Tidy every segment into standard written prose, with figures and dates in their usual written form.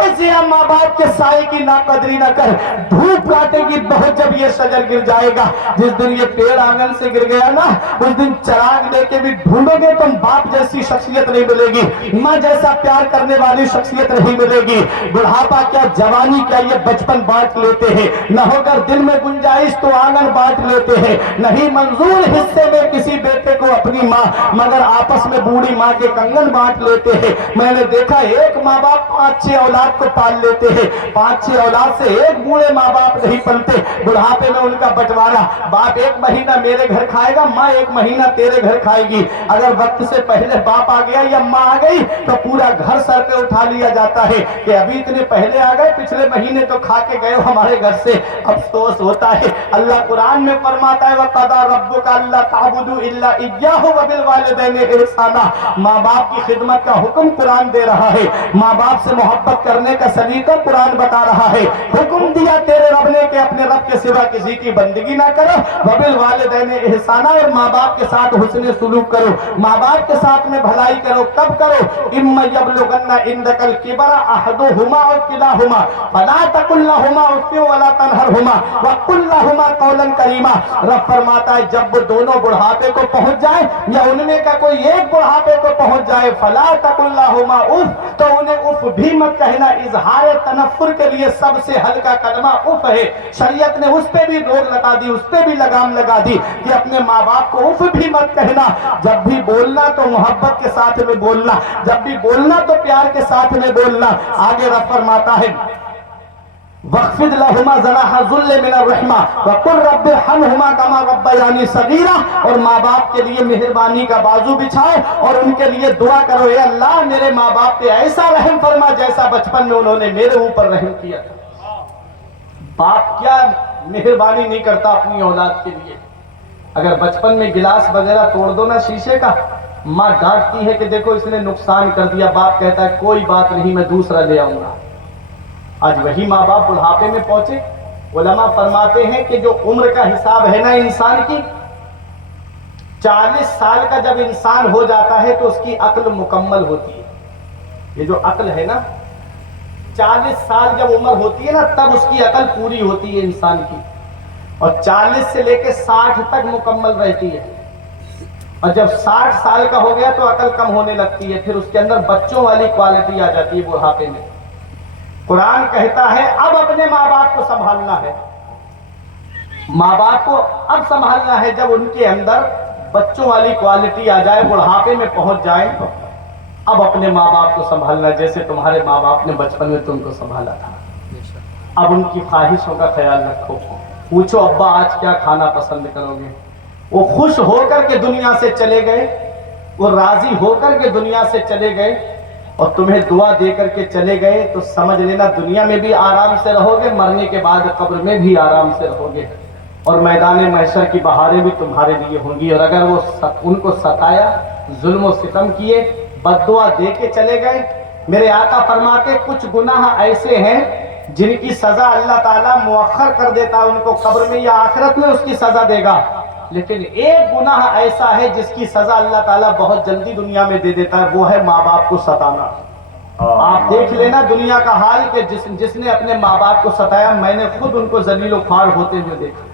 ऐसे या माँ बाप के साए की नाकदरी न कर, धूप काटेगी बहुत जब ये शजर गिर जाएगा। जिस दिन ये पेड़ आंगन से गिर गया ना, उस दिन चिराग लेके भी ढूंढोगे तुम बाप जैसी शख्सियत नहीं मिलेगी, माँ जैसा प्यार करने वाली शख्सियत नहीं मिलेगी। बुढ़ापा क्या, जवानी क्या, ये बचपन बांट लेते हैं। न होकर दिल में गुंजाइश तो आंगन बांट लेते हैं। नहीं मंजूर हिस्से में किसी बेटे को अपनी माँ, मगर आपस में बूढ़ी माँ के कंगन बांट लेते हैं। मैंने देखा एक माँ बाप 5-6 औलाद को पाल लेते हैं, 5-6 औलाद से एक बूढ़े माँ बाप नहीं पलते। बुढ़ापे में उनका बंटवारा, बाप 1 महीना मेरे घर खाएगा, माँ 1 महीना तेरे घर खाएगी। अगर वक्त से पहले बाप आ गया या माँ आ गई तो पूरा घर सर पे उठा लिया जाता है कि अभी इतने पहले आ गए, पिछले महीने तो खा के गए हमारे घर से। अफसोस होता है। अल्लाह कुरान में फरमाता है वक़दा रब्बुका अल्ला ताबुदू इल्ला इय्याहु व बिल वालिदैनि इहसाना। माँ बाप की खिदमत का हुक्म कुरान दे रहा है, माँ बाप से मोहब्बत करने का सलीका कुरान बता रहा है। हुक्म दिया तेरे रब ने कि अपने रब के सिवा किसी की बंदगी ना करो, व बिल वालिदैनि इहसाना, और माँ बाप के साथ हुस्न सलूक करो, माँ बाप के साथ में भलाई करो। कब करो? इम्मा यबलुगन्ना इंदकल किबरा अहदुहुमा औ किलाहुमा फला तकुल लहुमा उफ़ वला तनहरहुमा व कुल लहुमा कौलन करीमा। रब फरमाता है जब वो दोनों बुढ़ापे को पहुंच जाए या उनमें का कोई एक बुढ़ापे को पहुंच जाए, फला तकुल लहुमा उफ़, तो उन्हें उफ़ भी मत कहना। इजहार तनफ्फुर के लिए सबसे हल्का कलमा उफ़ है। शरीयत ने उस पे भी रोक लगा दी, उस पे भी लगाम लगा दी कि अपने माँ बाप को उफ़ भी मत कहना। जब भी बोलना तो मोहब्बत के साथ में बोलना, जब भी बोलना तो प्यार के साथ में बोलना। आगे रब फरमाता है वक़्फ़िद लहुमा ज़नाह ज़ुल्ल मिनर रहमा व कुल रब्बिरहमहुमा कमा रब्बयानी सगीरा, और माँ बाप के लिए मेहरबानी का बाजू बिछाओ और उनके लिए दुआ करो, ए अल्लाह मेरे माँ बाप पे ऐसा रहम फरमा जैसा बचपन में उन्होंने मेरे ऊपर रहम किया था। बाप क्या मेहरबानी नहीं करता अपनी औलाद के लिए। अगर बचपन में गिलास वगैरह तोड़ दो ना शीशे का, माँ डांटती है कि देखो इसने नुकसान कर दिया, बाप कहता है कोई बात नहीं मैं दूसरा ले आऊंगा। आज वही माँ बाप बुढ़ापे में पहुंचे। उलमा फरमाते हैं कि जो उम्र का हिसाब है ना इंसान की, 40 साल का जब इंसान हो जाता है तो उसकी अक्ल मुकम्मल होती है। ये जो अक्ल है ना, 40 साल जब उम्र होती है ना तब उसकी अक्ल पूरी होती है इंसान की, और 40 से लेकर 60 तक मुकम्मल रहती है। और जब 60 साल का हो गया तो अकल कम होने लगती है, फिर उसके अंदर बच्चों वाली क्वालिटी आ जाती है बुढ़ापे में। कुरान कहता है अब अपने माँ बाप को संभालना है, माँ बाप को अब संभालना है। जब उनके अंदर बच्चों वाली क्वालिटी आ जाए, बुढ़ापे में पहुंच जाए, तो अब अपने माँ बाप को संभालना जैसे तुम्हारे माँ बाप ने बचपन में तुमको संभाला था। अब उनकी ख्वाहिशों का ख्याल रखो। पूछो अब्बा आज क्या खाना पसंद करोगे? वो खुश होकर के दुनिया से चले गए, वो राजी होकर के दुनिया से चले गए और तुम्हें दुआ दे करके चले गए, तो समझ लेना दुनिया में भी आराम से रहोगे, मरने के बाद कब्र में भी आराम से रहोगे, और मैदान महशर की बहारें भी तुम्हारे लिए होंगी। और अगर वो उनको सताया, जुल्म सितम किए, बद्दुआ दे के चले गए, मेरे आका फरमाते कुछ गुनाह ऐसे हैं जिनकी सजा अल्लाह ताला मुअख्खर कर देता, उनको कब्र में या आखिरत में उसकी सजा देगा। लेकिन एक गुनाह ऐसा है जिसकी सजा अल्लाह ताला बहुत जल्दी दुनिया में दे देता है, वो है माँ बाप को सताना। आप देख लेना दुनिया का हाल कि जिसने अपने माँ बाप को सताया, मैंने खुद उनको जलील ख्वार होते हुए देखा।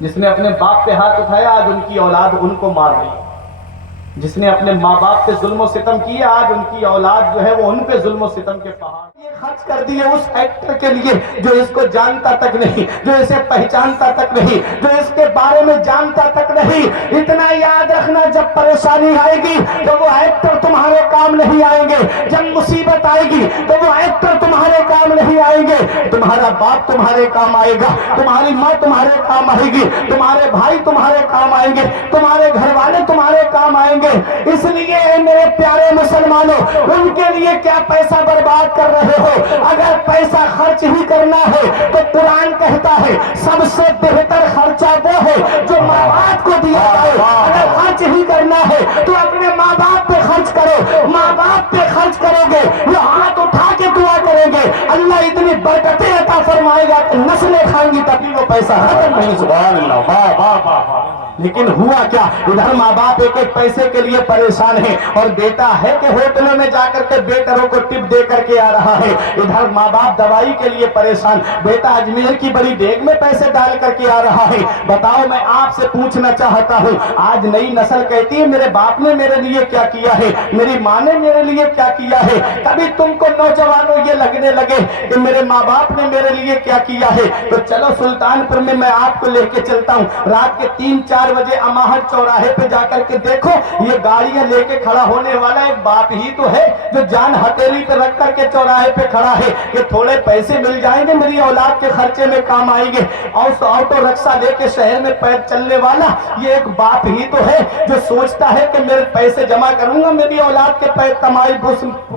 जिसने अपने बाप पे हाथ उठाया आज उनकी औलाद उनको मार रही, जिसने अपने माँ बाप पे जुल्म सितम किया आज उनकी औलाद जो है वो उन पे जुल्म सितम के पहाड़ खर्च कर दिए उस एक्टर के लिए जो इसको जानता तक नहीं, जो इसे पहचानता तक नहीं, जो इसके बारे में जानता तक नहीं। इतना याद रखना, जब परेशानी आएगी तो वो एक्टर तुम्हारे काम नहीं आएंगे, जब मुसीबत आएगी तो वो एक्टर तुम्हारे काम नहीं आएंगे। तुम्हारा बाप तुम्हारे काम आएगा, तुम्हारी माँ तुम्हारे काम आएगी, तुम्हारे भाई तुम्हारे काम आएंगे, तुम्हारे घर वाले तुम्हारे काम आएंगे। इसलिए मेरे प्यारे मुसलमानों, उनके लिए क्या पैसा बर्बाद कर रहे हो? अगर पैसा खर्च ही करना है तो कुरान कहता है सबसे बेहतर खर्चा वो है जो माँ बाप को दिया जाए। अगर खर्च ही करना है तो अपने माँ बाप पे खर्च करो। माँ बाप पे खर्च करोगे, वो हाथ उठा के दुआ करेंगे, अल्लाह इतनी बरकतें अता फरमाएगा कि नस्लें खाएंगी, तभी वो पैसा खत्म नहीं। सुभान अल्लाह, वाह वाह वाह। लेकिन हुआ क्या, इधर माँ बाप एक एक पैसे के लिए परेशान है, और बेटा है कि होटलों में जाकर के बेटरों को टिप दे करके आ रहा है। इधर माँ बाप दवाई के लिए परेशान, बेटा अजमेर की बड़ी डेग में पैसे डाल करके आ रहा है। बताओ, मैं आपसे पूछना चाहता हूँ, आज नई नस्ल कहती है मेरे बाप ने मेरे लिए क्या किया है, मेरी माँ ने मेरे लिए क्या किया है। कभी तुमको नौजवानों ये लगने लगे कि मेरे माँ बाप ने मेरे लिए क्या किया है, तो चलो सुल्तानपुर में मैं आपको लेके चलता हूँ। रात के 3-4 बजे अमाहट चौराहे पे जाकर के देखो, ये गाड़ियां लेके खड़ा होने वाला एक बाप ही तो है जो जान हथेली पे रख करके चौराहे पे खड़ा है कि थोड़े पैसे मिल जाएंगे, मेरी औलाद के खर्चे में काम आएंगे। और ऑटो रिक्शा लेके शहर में पैर चलने वाला ये एक बाप ही तो है जो सोचता है कि मेरे पैसे जमा करूंगा, मेरी औलाद के पैर कमाई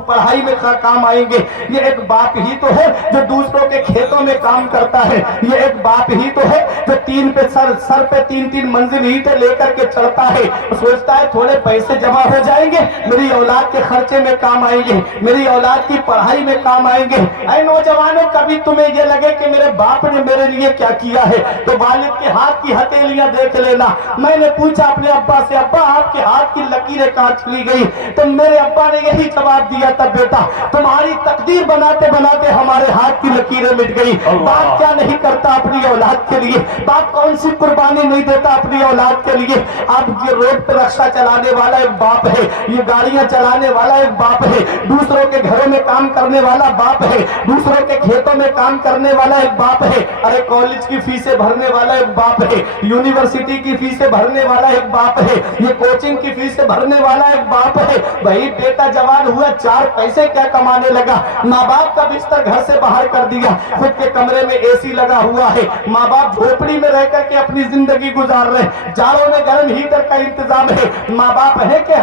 पढ़ाई में काम आएंगे। ये एक बाप ही तो है जो दूसरों के खेतों में काम करता है। ये एक बाप ही तो है जो सर पे 3-3 मंजिल ईंटें लेकर के चढ़ता है, सोचता है थोड़े पैसे जमा हो जाएंगे, मेरी औलाद के खर्चे में काम आएंगे, मेरी औलाद की पढ़ाई में काम आएंगे। ऐ नौजवानों, कभी तुम्हें ये लगे कि मेरे बाप ने मेरे लिए क्या किया है, तो वालिद के हाथ की हथेलियां देख लेना। मैंने पूछा अपने अब्बा से, अब्बा आपके हाथ की लकीरें कहां चली गई, तो मेरे अब्बा ने यही जवाब दिया था, बेटा तुम्हारी तकदीर बनाते बनाते हमारे हाथ की लकीरें मिट गई। बाप क्या नहीं करता अपनी औलाद के लिए, बाप कौन सी कुर्बानी नहीं देता अपनी औलाद के लिए। अब ये रोड पर रिक्शा चलाने वाला एक बाप है, ये गाड़ियां चलाने वाला एक बाप है, दूसरों के घरों में काम करने वाला बाप है, दूसरों के खेतों में काम करने वाला एक बाप है, अरे कॉलेज की फीसें भरने वाला एक बाप है, यूनिवर्सिटी की फीसें भरने वाला एक बाप है, ये कोचिंग की फीसें भरने वाला एक बाप है। भाई बेटा जवान हुआ, 4 पैसे क्या कमाने लगा, माँ बाप का बिस्तर घर से बाहर कर दिया, खुद के कमरे में एसी लगा हुआ है, माँ बाप झोपड़ी में रह करके अपनी जिंदगी गुजार रहे, जाड़ों में गर्म हीटर का इंतजाम है, माँ बाप है कि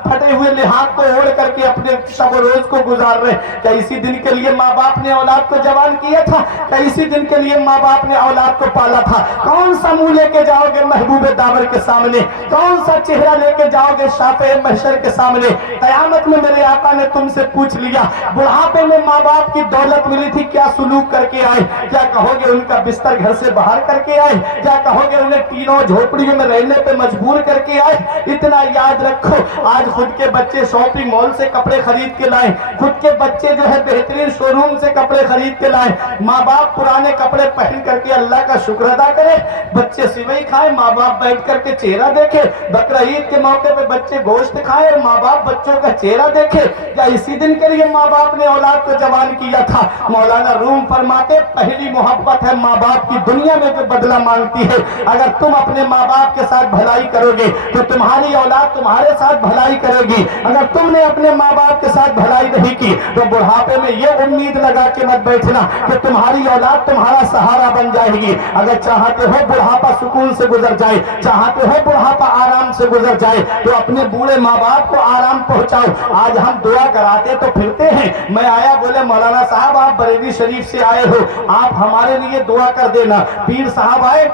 फटे हुए लिहाज को ओढ़ करके अपने शब रोज को गुजार रहे। क्या इसी दिन के लिए माँ बाप ने औलाद को जवान किया था? क्या इसी दिन के लिए माँ बाप ने औलाद को पाला था? कौन सा मुंह लेके जाओगे महबूब दावर के सामने, कौन सा चेहरा लेके जाओगे शाफे महशर के सामने? कयामत में मेरे आका ने तुमसे पूछ लिया, बुढ़ापे में माँ बाप की दौलत मिली थी, क्या सुलूक करके आए? क्या कहोगे उनका बिस्तर घर से बाहर करके आए? क्या कहोगे उन्हें तीनों झोपड़ियों में रहने पे मजबूर करके आए? इतना याद रखो, आज खुद के बच्चे शॉपिंग मॉल से कपड़े खरीद के लाए, खुद के बच्चे जो है बेहतरीन शोरूम से कपड़े खरीद के लाए। माँ बाप पुराने कपड़े पहन करके अल्लाह का शुक्र अदा करे, बच्चे सिवई खाए, माँ बाप बैठ करके चेहरा देखे, बकरा ईद के मौके पे बच्चे गोश्त खाए और माँ बाप बच्चों का चेहरा देखे। क्या इसी दिन के लिए माँ बाप ने औलाद को जवान किया था? मौलाना रूम फरमाते, पहली मोहब्बत है माँ बाप की, दुनिया में जो बदला मांगती है। अगर तुम अपने माँ बाप के साथ भलाई करोगे तो तुम्हारी औलाद तुम्हारे साथ भलाई करेगी। अगर तुमने अपने माँ बाप के साथ भलाई नहीं की तो बुढ़ापे में ये उम्मीद लगा के मत बैठना कि तुम्हारी औलाद तुम्हारा सहारा बन जाएगी। अगर चाहते हो बुढ़ापा सुकून से गुजर जाए, चाहते हो बुढ़ापा आराम से गुजर जाए, तो अपने बूढ़े माँ बाप को आराम पहुंचाओ। आज हम दुआ कराते तो फिरते हैं, मैं आया बोले मौलाना साहब आप बरेली शरीफ से आए हो, आप हमारे लिए दुआ कर देना। पीर साहब आए,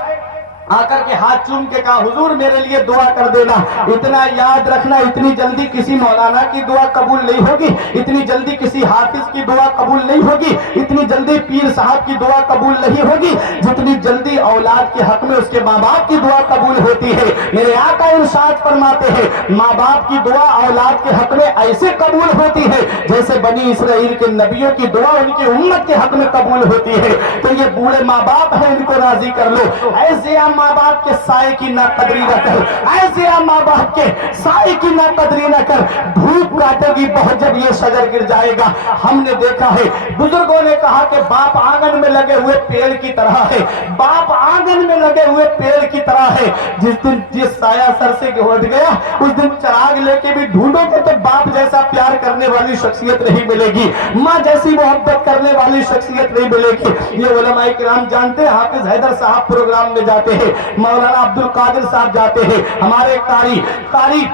आकर के हाथ चूम के कहा हुजूर मेरे लिए दुआ कर देना। इतना याद रखना, इतनी जल्दी किसी मौलाना की दुआ कबूल नहीं होगी, इतनी जल्दी किसी हाफिज की दुआ कबूल नहीं होगी, इतनी जल्दी पीर साहब की दुआ कबूल नहीं होगी, जितनी जल्दी औलाद के हक में उसके माँ बाप की दुआ कबूल होती है। मेरे आका इरशाद फरमाते हैं, माँ बाप की दुआ औलाद के हक में ऐसे कबूल होती है जैसे बनी इसराइल के नबियों की दुआ उनकी उम्मत के हक में कबूल होती है। तो ये बूढ़े माँ बाप है, इनको राजी कर लो। ऐसे माँ बाप के साए की ना कदरी न कर, ऐसे माँ बाप के साए की ना कदरी न कर, धूप काटेगी बहुत जब ये शजर गिर जाएगा। हमने देखा है, बुजुर्गों ने कहा कि बाप आंगन में लगे हुए पेड़ की तरह है, बाप आंगन में लगे हुए पेड़ की तरह है। जिस दिन जिस साया सर से उठ गया उस दिन चिराग लेके भी ढूंढोगे तो बाप जैसा प्यार करने वाली शख्सियत नहीं मिलेगी, माँ जैसी मोहब्बत करने वाली शख्सियत नहीं मिलेगी। ये उलमाए किराम जानते हैं, हाफिज हैदर साहब प्रोग्राम में जाते हैं, मौलाना अब्दुल कादिर साहब जाते हैं, हमारे कारी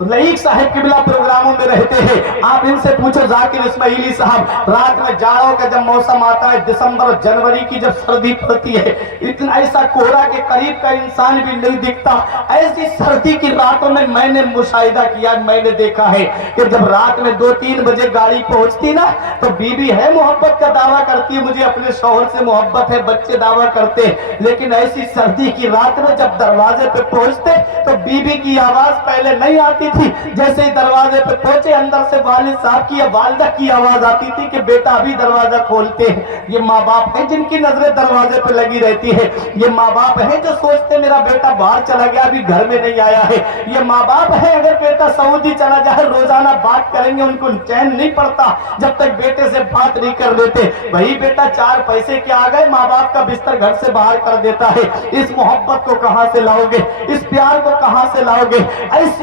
रईक साहब किबला प्रोग्रामों में रहते हैं। आप इनसे पूछो, जाकिर इस्माइली साहब, रात में जाड़ों का जब मौसम आता है, दिसंबर और जनवरी की जब सर्दी पड़ती है, इतना ऐसा कोहरा के करीब का इंसान भी नहीं दिखता। ऐसी सर्दी की रातों में मैंने मुशाहिदा किया, मैंने देखा है कि जब रात में 2-3 बजे गाड़ी पहुंचती ना, तो बीबी है मोहब्बत का दावा करती है, मुझे अपने शौहर से मोहब्बत है, बच्चे दावा करते, लेकिन ऐसी सर्दी की रात में जब दरवाजे पे पहुंचते तो बीबी की आवाज पहले नहीं आती थी। जैसे ही दरवाजे पे पहुंचे, अंदर से वालिद साहब की या वालिदा की आवाज आती थी कि बेटा अभी दरवाजा खोलते हैं। ये माँ बाप हैं जिनकी नजरें दरवाजे पे लगी रहती है। ये माँ बाप हैं जो सोचते मेरा बेटा बाहर चला गया, अभी घर में नहीं आया है। ये माँ बाप है, अगर बेटा सऊदी चला जाए, रोजाना बात करेंगे, उनको चैन नहीं पड़ता जब तक बेटे से बात नहीं कर लेते। वही बेटा 4 पैसे के आ गए, माँ बाप का बिस्तर घर से बाहर कर देता है। इस मोहब्बत को कहां से लाओगे? इस प्यार को कहां से लाओगे?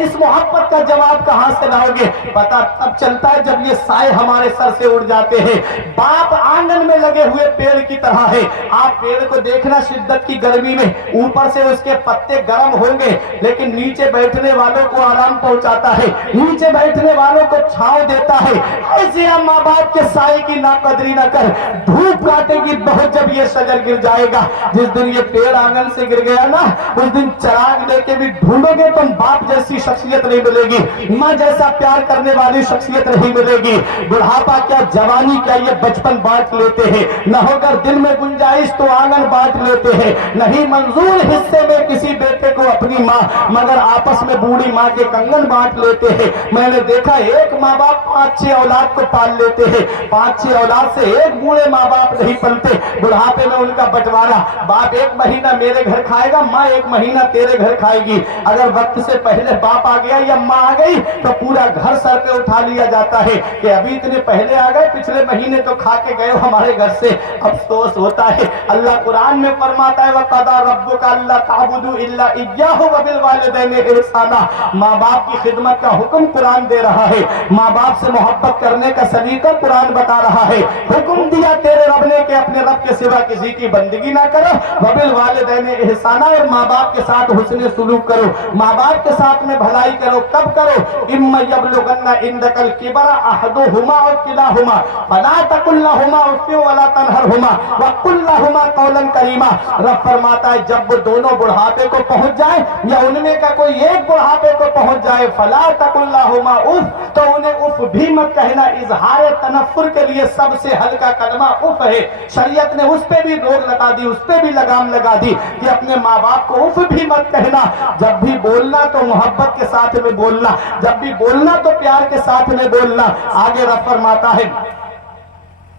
इस मोहब्बत का जवाब कहां से लाओगे? पता तब चलता है जब ये साए हमारे सर से उड़ जाते हैं। बाप आंगन में लगे हुए पेड़ की तरह है। आप पेड़ को देखना, शिद्दत की गर्मी में ऊपर से उसके पत्ते गर्म होंगे, लेकिन नीचे बैठने वालों को आराम पहुंचाता है, नीचे बैठने वालों को छांव देता है। ऐसे हम माँ बाप के साए की नाकदरी न कर, धूप काटेगी बहुत जब ये शजर गिर जाएगा। जिस दिन ये पेड़ आंगन से गिर गया ना, उस दिन चिराग लेके भी ढूंढोगे तुम बाप जैसी शख्सियत नहीं मिलेगी, माँ जैसा प्यार करने वाली शख्सियत नहीं मिलेगी। बुढ़ापा क्या, जवानी क्या, ये बचपन बांट लेते हैं। न होकर दिल में गुंजाइश तो आंगन बांट लेते हैं। नहीं मंजूर हिस्से में किसी बेटे को अपनी माँ, मगर आपस में बूढ़ी माँ के कंगन बांट लेते हैं। मैंने देखा एक माँ बाप 5-6 औलाद को पाल लेते हैं। 5-6 औलाद से एक बूढ़े माँ बाप नहीं पलते। बुढ़ापे में उनका बंटवारा, बाप 1 महीना मेरे घर खाएगा, माँ 1 महीना तेरे घर खाएगी। अगर वक्त से पहले बाप आ गया या माँ आ गई तो पूरा घर सर पे उठा लिया जाता है कि अभी इतने पहले आ गए, पिछले महीने तो खा के गए हमारे घर से। अफसोस होता है। अल्लाह कुरान में फरमाता है, वक़दा रब्बुका अल्ला ताबुदू इल्ला इय्याहु व बिल वालिदैनि इहसाना। माँ बाप की खिदमत का हुक्म कुरान दे रहा है। माँ बाप से मोहब्बत करने का सलीका कुरान बता रहा है। हुक्म दिया तेरे रब ने कि अपने रब के सिवा किसी की बंदगी ना करो, व बिल वालिदैनि इहसाना, और माँ बाप के साथ हुस्न सुलूक करो, माँ बाप के साथ में भलाई करो। कब करो? इम्मा यबलुगन्ना इंदकल किबरा अहदुहुमा और किलाहुमा फला तकुल लहुमा उफ़्फ़िन वला तनहरहुमा व कुल लहुमा कौलन करीमा। रब फरमाता है जब वो दोनों बुढ़ापे को पहुंच जाए या उनमें का कोई एक बुढ़ापे को पहुंच जाए, फला तकुल लहुमा उफ़, तो उन्हें उफ़ भी मत कहना। इजहार तनफ्फुर के लिए सबसे हल्का कलमा उफ़ है। शरीयत ने उस पे भी रोक लगा दी, उस पे भी लगाम लगा दी कि अपने माँ बाप को उफ़ भी मत कहना। जब भी बोलना तो मोहब्बत के साथ में बोलना, जब भी बोलना तो प्यार के साथ में बोलना। आगे रब फरमाता है,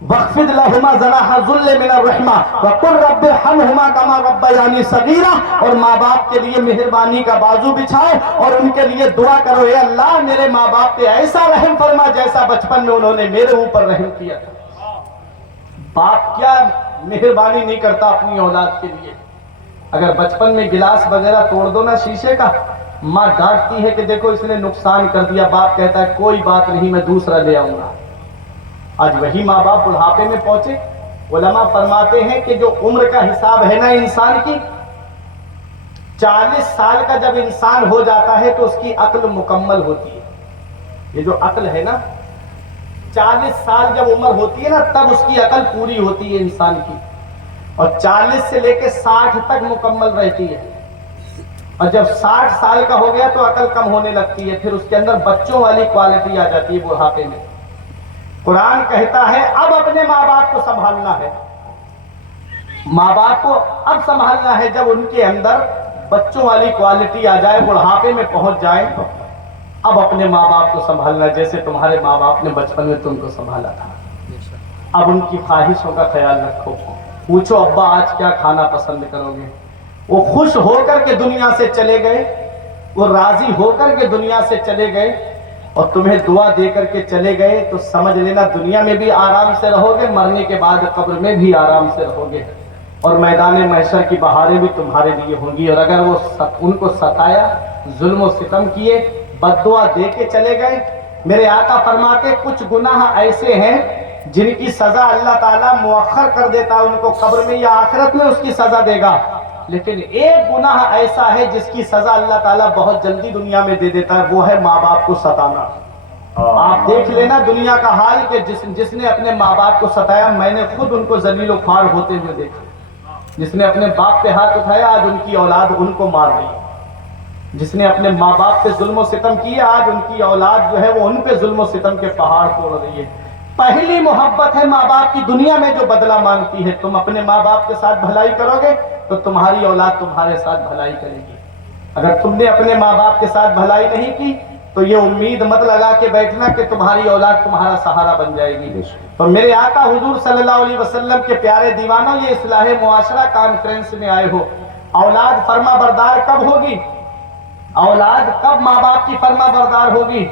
वक़्फ़िद लहुमा ज़नाह ज़ुल्ल मिनर रहमा व कुल रब्बिरहमहुमा कमा रब्बयानी सगीरा। और माँ बाप के लिए मेहरबानी का बाजू बिछाओ और उनके लिए दुआ करो, हे अल्लाह मेरे माँ बाप पे ऐसा रहम फरमा जैसा बचपन में उन्होंने मेरे ऊपर रहम किया था। बाप क्या मेहरबानी नहीं करता अपनी औलाद के लिए? अगर बचपन में गिलास वगैरह तोड़ दो ना शीशे का, माँ डांटती है कि देखो इसने नुकसान कर दिया, बाप कहता है कोई बात नहीं मैं दूसरा ले आऊंगा। आज वही माँ बाप बुढ़ापे में पहुंचे। उलमा फरमाते हैं कि जो उम्र का हिसाब है ना इंसान की, 40 साल का जब इंसान हो जाता है तो उसकी अक्ल मुकम्मल होती है। ये जो अक्ल है ना, 40 साल जब उम्र होती है ना, तब उसकी अक्ल पूरी होती है इंसान की, और 40 से लेकर 60 तक मुकम्मल रहती है। और जब 60 साल का हो गया तो अकल कम होने लगती है, फिर उसके अंदर बच्चों वाली क्वालिटी आ जाती है बुढ़ापे में। कुरान कहता है अब अपने माँ बाप को संभालना है, माँ बाप को अब संभालना है। जब उनके अंदर बच्चों वाली क्वालिटी आ जाए, बुढ़ापे में पहुंच जाए, तो अब अपने माँ बाप को संभालना जैसे तुम्हारे माँ बाप ने बचपन में तुमको संभाला था। अब उनकी ख्वाहिशों का ख्याल रखो। पूछो अब्बा आज क्या खाना पसंद करोगे? वो खुश होकर के दुनिया से चले गए, वो राजी होकर के दुनिया से चले गए और तुम्हें दुआ दे करके चले गए, तो समझ लेना दुनिया में भी आराम से रहोगे, मरने के बाद कब्र में भी आराम से रहोगे, और मैदान महशर की बहारें भी तुम्हारे लिए होंगी। और अगर वो उनको सताया, जुल्म और सितम किए, बद्दुआ दे के चले गए, मेरे आका फरमाते कुछ गुनाह ऐसे हैं जिनकी सजा अल्लाह ताला मुअख्खर कर देता है, उनको कब्र में या आखिरत में उसकी सजा देगा। لیکن ایک گناہ ایسا ہے جس کی سزا اللہ تعالیٰ بہت جلدی دنیا میں دے دیتا ہے، وہ ہے ماں باپ کو ستانا۔ آپ دیکھ لینا دنیا کا حال کہ جس نے اپنے ماں باپ کو ستایا، میں نے خود ان کو ذلیل و خوار ہوتے ہوئے دیکھا۔ جس نے اپنے باپ پہ ہاتھ اٹھایا، آج ان کی اولاد ان کو مار رہی ہے۔ جس نے اپنے ماں باپ پہ ظلم و ستم کیا، آج ان کی اولاد جو ہے وہ ان پہ ظلم و ستم کے پہاڑ توڑ رہی ہے۔ پہلی محبت ہے ماں باپ کی، دنیا میں جو بدلہ مانگتی ہے۔ تم اپنے ماں باپ کے ساتھ بھلائی کرو گے تو تمہاری اولاد تمہارے ساتھ بھلائی کرے گی۔ اگر تم نے اپنے ماں باپ کے ساتھ بھلائی نہیں کی تو یہ امید مت لگا کے بیٹھنا کہ تمہاری اولاد تمہارا سہارا بن جائے گی۔ تو میرے آقا حضور صلی اللہ علیہ وسلم کے پیارے دیوانوں، یہ اصلاح معاشرہ کانفرنس میں آئے ہو، اولاد فرما بردار کب ہوگی؟ اولاد کب ماں باپ کی فرما بردار ہوگی؟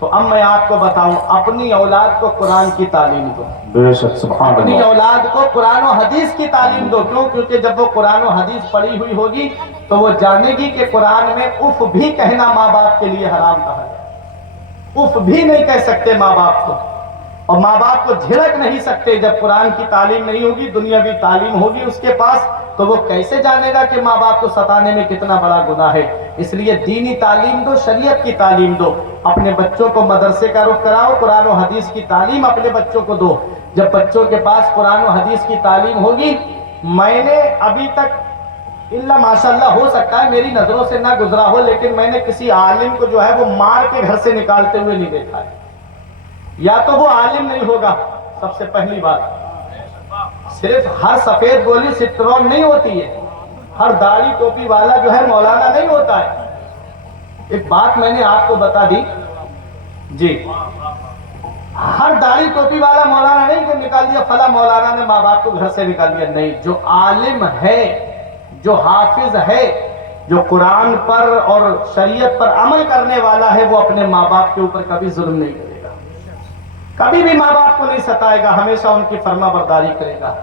تو اب میں آپ کو بتاؤں، اپنی اولاد کو قرآن کی تعلیم دو۔ بے شک سبحان اپنی اللہ۔ اولاد کو قرآن و حدیث کی تعلیم دو۔ کیوں؟ کیونکہ جب وہ قرآن و حدیث پڑھی ہوئی ہوگی تو وہ جانے گی کہ قرآن میں اف بھی کہنا ماں باپ کے لیے حرام کہا ہے۔ اف بھی نہیں کہہ سکتے ماں باپ کو، اور ماں باپ کو جھڑک نہیں سکتے۔ جب قرآن کی تعلیم نہیں ہوگی، دنیاوی تعلیم ہوگی اس کے پاس، تو وہ کیسے جانے گا کہ ماں باپ کو ستانے میں کتنا بڑا گناہ ہے؟ اس لیے دینی تعلیم دو، شریعت کی تعلیم دو۔ اپنے بچوں کو مدرسے کا رخ کراؤ، قرآن و حدیث کی تعلیم اپنے بچوں کو دو۔ جب بچوں کے پاس قرآن و حدیث کی تعلیم ہوگی، میں نے ابھی تک اللہ ماشاءاللہ ہو سکتا ہے میری نظروں سے نہ گزرا ہو، لیکن میں نے کسی عالم کو جو ہے وہ مار کے گھر سے نکالتے ہوئے نہیں دیکھا ہے۔ یا تو وہ عالم نہیں ہوگا، سب سے پہلی بات۔ صرف ہر سفید گولی سٹرون نہیں ہوتی ہے، ہر داڑھی ٹوپی والا جو ہے مولانا نہیں ہوتا ہے۔ ایک بات میں نے آپ کو بتا دی جی، ہر داڑھی ٹوپی والا مولانا نہیں کہ نکال دیا فلاں مولانا نے ماں باپ کو گھر سے نکال دیا، نہیں۔ جو عالم ہے، جو حافظ ہے، جو قرآن پر اور شریعت پر عمل کرنے والا ہے، وہ اپنے ماں باپ کے اوپر کبھی ظلم نہیں کرے گا، کبھی بھی ماں باپ کو نہیں ستائے گا، ہمیشہ ان کی فرما برداری کرے گا۔